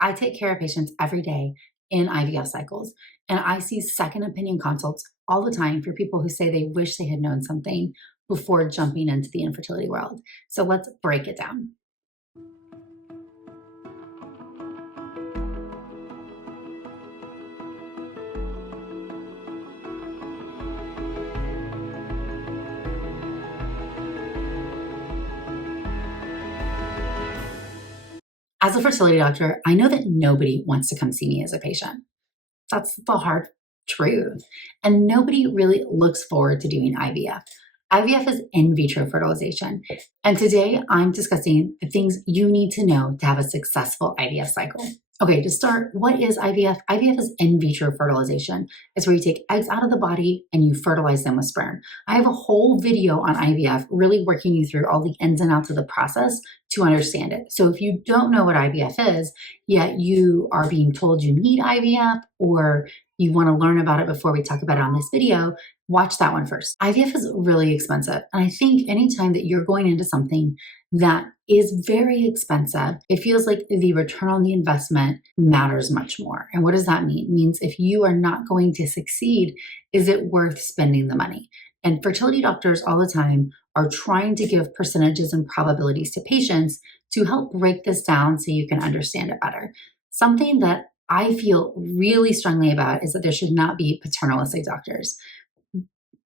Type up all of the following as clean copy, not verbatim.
I take care of patients every day in IVF cycles, and I see second opinion consults all the time for people who say they wish they had known something before jumping into the infertility world. So let's break it down. As a fertility doctor, I know that nobody wants to come see me as a patient. That's the hard truth. And nobody really looks forward to doing IVF. IVF is in vitro fertilization. And today I'm discussing the things you need to know to have a successful IVF cycle. Okay, to start, what is IVF? IVF is in vitro fertilization. It's where you take eggs out of the body and you fertilize them with sperm. I have a whole video on IVF really working you through all the ins and outs of the process to understand it. So if you don't know what IVF is, yet you are being told you need IVF or you want to learn about it before we talk about it on this video, watch that one first. IVF is really expensive. And I think anytime that you're going into something that is very expensive, it feels like the return on the investment matters much more. And what does that mean? It means if you are not going to succeed, is it worth spending the money? And fertility doctors all the time are trying to give percentages and probabilities to patients to help break this down so you can understand it better. Something that I feel really strongly about is that there should not be paternalistic doctors.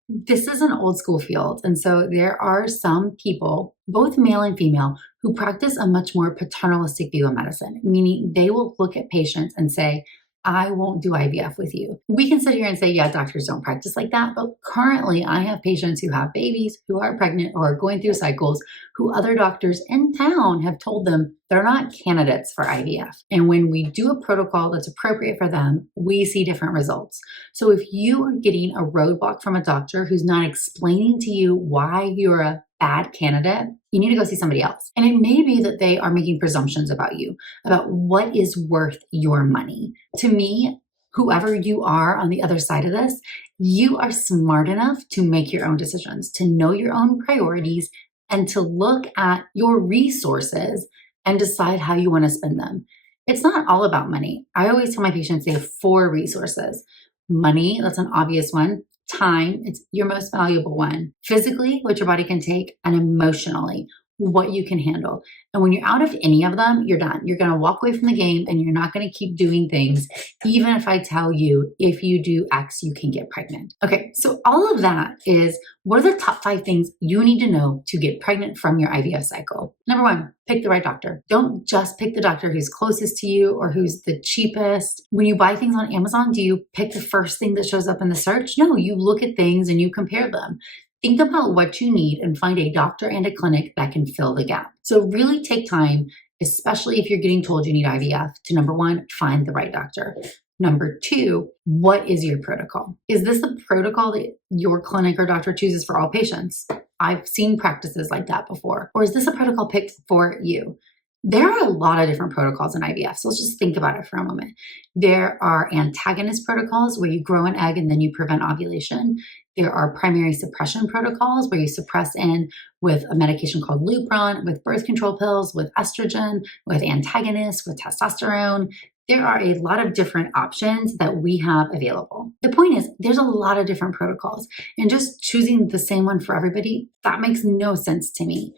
This is an old school field. And so there are some people, both male and female, who practice a much more paternalistic view of medicine, meaning they will look at patients and say, I won't do IVF with you. We can sit here and say, yeah, doctors don't practice like that. But currently I have patients who have babies, who are pregnant, or are going through cycles, who other doctors in town have told them they're not candidates for IVF. And when we do a protocol that's appropriate for them, we see different results. So if you are getting a roadblock from a doctor who's not explaining to you why you're a bad candidate, you need to go see somebody else. And it may be that they are making presumptions about you, about what is worth your money. To me, whoever you are on the other side of this, you are smart enough to make your own decisions, to know your own priorities, and to look at your resources and decide how you want to spend them. It's not all about money. I always tell my patients they have 4 resources. Money, that's an obvious one. Time, it's your most valuable one. Physically, what your body can take, and emotionally, what you can handle. And when you're out of any of them, you're done. You're going to walk away from the game and you're not going to keep doing things, even if I tell you, if you do X, you can get pregnant. Okay, so all of that is, what are the top 5 things you need to know to get pregnant from your IVF cycle? Number 1, pick the right doctor. Don't just pick the doctor who's closest to you or who's the cheapest. When you buy things on Amazon, do you pick the first thing that shows up in the search? No, you look at things and you compare them. Think about what you need and find a doctor and a clinic that can fill the gap. So really take time, especially if you're getting told you need IVF, to number 1, find the right doctor. Number 2, what is your protocol? Is this the protocol that your clinic or doctor chooses for all patients? I've seen practices like that before. Or is this a protocol picked for you? There are a lot of different protocols in IVF, so let's just think about it for a moment. There are antagonist protocols where you grow an egg and then you prevent ovulation. There are primary suppression protocols where you suppress in with a medication called Lupron, with birth control pills, with estrogen, with antagonists, with testosterone. There are a lot of different options that we have available. The point is, there's a lot of different protocols, and just choosing the same one for everybody, that makes no sense to me.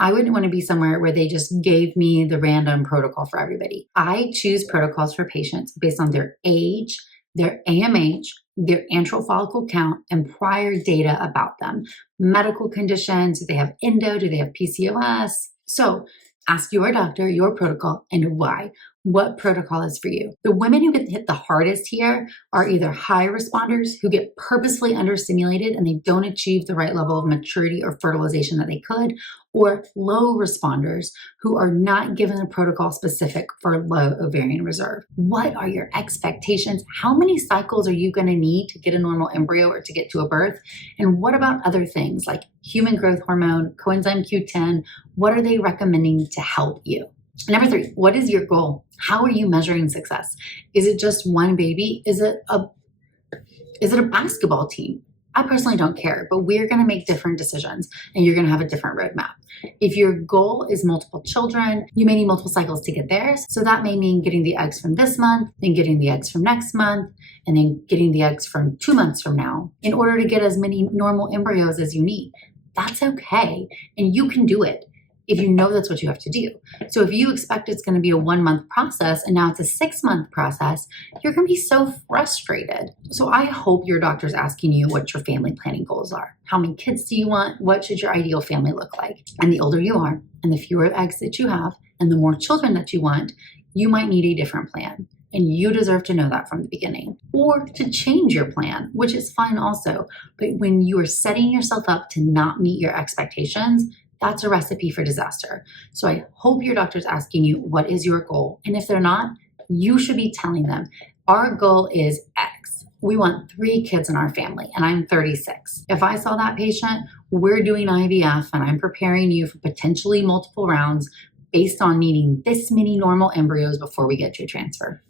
I wouldn't want to be somewhere where they just gave me the random protocol for everybody. I choose protocols for patients based on their age, their AMH, their antral follicle count, and prior data about them. Medical conditions, do they have endo, do they have PCOS? So ask your doctor your protocol and why. What protocol is for you? The women who get hit the hardest here are either high responders who get purposefully understimulated and they don't achieve the right level of maturity or fertilization that they could, or low responders who are not given a protocol specific for low ovarian reserve. What are your expectations? How many cycles are you going to need to get a normal embryo or to get to a birth? And what about other things like human growth hormone, coenzyme Q10? What are they recommending to help you? Number 3, what is your goal? How are you measuring success? Is it just one baby? Is it a basketball team? I personally don't care, but we're going to make different decisions and you're going to have a different roadmap. If your goal is multiple children, you may need multiple cycles to get there. So that may mean getting the eggs from this month, then getting the eggs from next month, and then getting the eggs from 2 months from now in order to get as many normal embryos as you need. That's okay. And you can do it if you know that's what you have to do. So if you expect it's going to be a 1 month process and now it's a 6 month process, you're going to be so frustrated. So I hope your doctor's asking you what your family planning goals are. How many kids do you want? What should your ideal family look like? And the older you are and the fewer eggs that you have and the more children that you want, you might need a different plan. And you deserve to know that from the beginning, or to change your plan, which is fine also. But when you are setting yourself up to not meet your expectations, that's a recipe for disaster. So I hope your doctor's asking you, what is your goal? And if they're not, you should be telling them, our goal is X. We want 3 kids in our family, and I'm 36. If I saw that patient, we're doing IVF, and I'm preparing you for potentially multiple rounds based on needing this many normal embryos before we get to a transfer.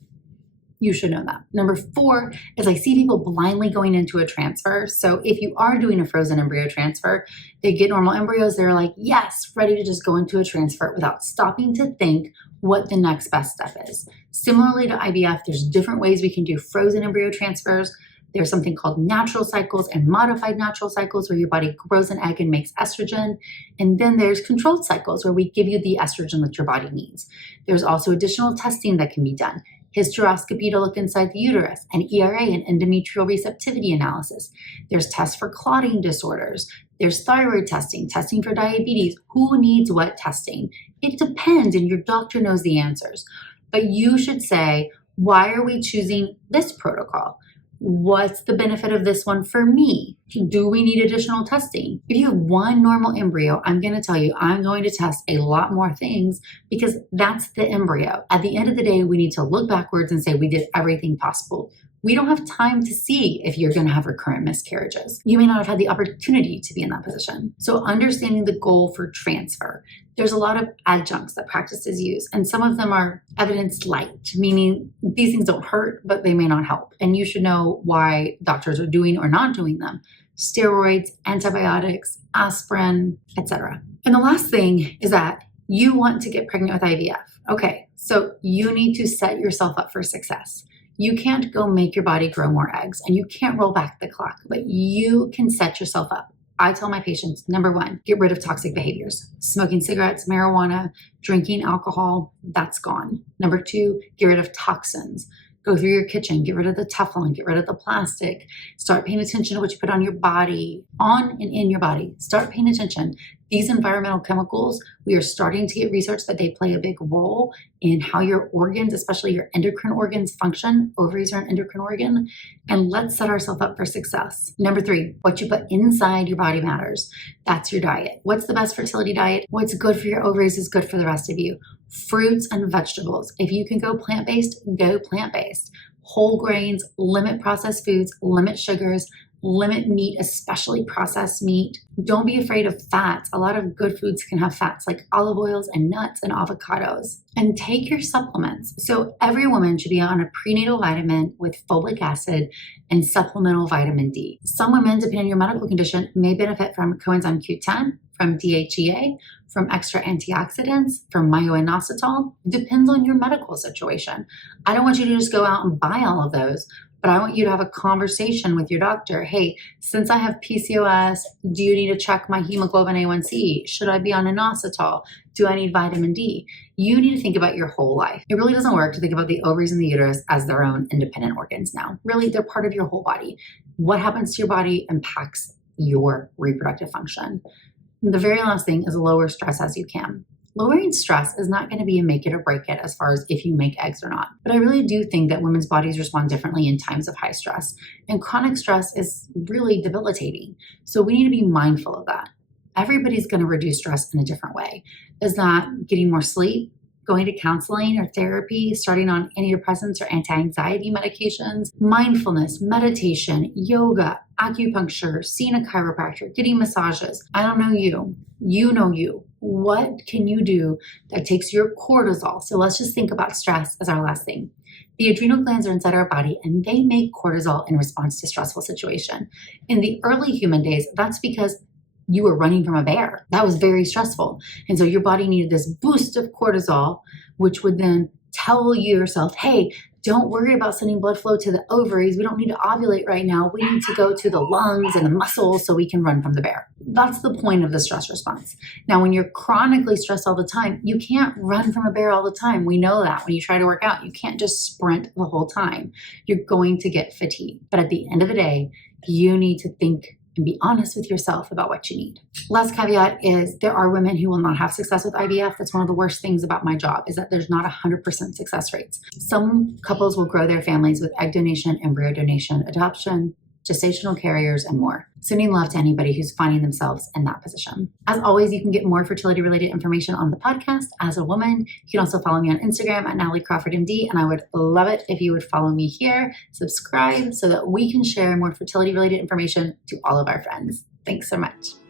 You should know that. Number 4 is I see people blindly going into a transfer. So if you are doing a frozen embryo transfer, they get normal embryos. They're like, yes, ready to just go into a transfer without stopping to think what the next best step is. Similarly to IVF, there's different ways we can do frozen embryo transfers. There's something called natural cycles and modified natural cycles where your body grows an egg and makes estrogen. And then there's controlled cycles where we give you the estrogen that your body needs. There's also additional testing that can be done. Hysteroscopy to look inside the uterus, and ERA and endometrial receptivity analysis. There's tests for clotting disorders. There's thyroid testing, testing for diabetes. Who needs what testing? It depends, and your doctor knows the answers. But you should say, why are we choosing this protocol? What's the benefit of this one for me? Do we need additional testing? If you have 1 normal embryo, I'm going to tell you, I'm going to test a lot more things because that's the embryo. At the end of the day, we need to look backwards and say we did everything possible. We don't have time to see if you're going to have recurrent miscarriages. You may not have had the opportunity to be in that position. So understanding the goal for transfer. There's a lot of adjuncts that practices use, and some of them are evidence light, meaning these things don't hurt, but they may not help. And you should know why doctors are doing or not doing them. Steroids, antibiotics, aspirin, etc. And the last thing is that you want to get pregnant with IVF. Okay, so you need to set yourself up for success. You can't go make your body grow more eggs and you can't roll back the clock, but you can set yourself up. I tell my patients, number 1, get rid of toxic behaviors. Smoking cigarettes, marijuana, drinking alcohol, that's gone. Number 2, get rid of toxins. Go through your kitchen, get rid of the Teflon, get rid of the plastic. Start paying attention to what you put on your body, on and in your body. Start paying attention. These environmental chemicals, we are starting to get research that they play a big role in how your organs, especially your endocrine organs, function. Ovaries are an endocrine organ. And let's set ourselves up for success. Number 3, what you put inside your body matters. That's your diet. What's the best fertility diet? What's good for your ovaries is good for the rest of you. Fruits and vegetables. If you can go plant-based, go plant-based. Whole grains, limit processed foods, limit sugars, limit meat, especially processed meat. Don't be afraid of fats. A lot of good foods can have fats like olive oils and nuts and avocados. And take your supplements. So every woman should be on a prenatal vitamin with folic acid and supplemental vitamin D. Some women, depending on your medical condition, may benefit from coenzyme Q10, from DHEA, from extra antioxidants, from myo-inositol. Depends on your medical situation. I don't want you to just go out and buy all of those, but I want you to have a conversation with your doctor. Hey, since I have PCOS, do you need to check my hemoglobin A1C? Should I be on inositol? Do I need vitamin D? You need to think about your whole life. It really doesn't work to think about the ovaries and the uterus as their own independent organs now. Really, they're part of your whole body. What happens to your body impacts your reproductive function. The very last thing is lower stress as you can. Lowering stress is not going to be a make it or break it as far as if you make eggs or not. But I really do think that women's bodies respond differently in times of high stress. And chronic stress is really debilitating. So we need to be mindful of that. Everybody's going to reduce stress in a different way. Is that getting more sleep, going to counseling or therapy, starting on antidepressants or anti-anxiety medications, mindfulness, meditation, yoga, acupuncture, seeing a chiropractor, getting massages. I don't know you. You know you. What can you do that takes your cortisol? So let's just think about stress as our last thing. The adrenal glands are inside our body and they make cortisol in response to stressful situation. In the early human days, that's because you were running from a bear. That was very stressful. And so your body needed this boost of cortisol, which would then tell yourself, hey, don't worry about sending blood flow to the ovaries. We don't need to ovulate right now. We need to go to the lungs and the muscles so we can run from the bear. That's the point of the stress response. Now, when you're chronically stressed all the time, you can't run from a bear all the time. We know that when you try to work out, you can't just sprint the whole time. You're going to get fatigued. But at the end of the day, you need to think and be honest with yourself about what you need. Last caveat is there are women who will not have success with IVF. That's one of the worst things about my job is that there's not 100% success rates. Some couples will grow their families with egg donation, embryo donation, adoption, gestational carriers, and more. Sending love to anybody who's finding themselves in that position. As always, you can get more fertility-related information on the podcast as a woman. You can also follow me on Instagram at Natalie Crawford MD, and I would love it if you would follow me here, subscribe, so that we can share more fertility-related information to all of our friends. Thanks so much.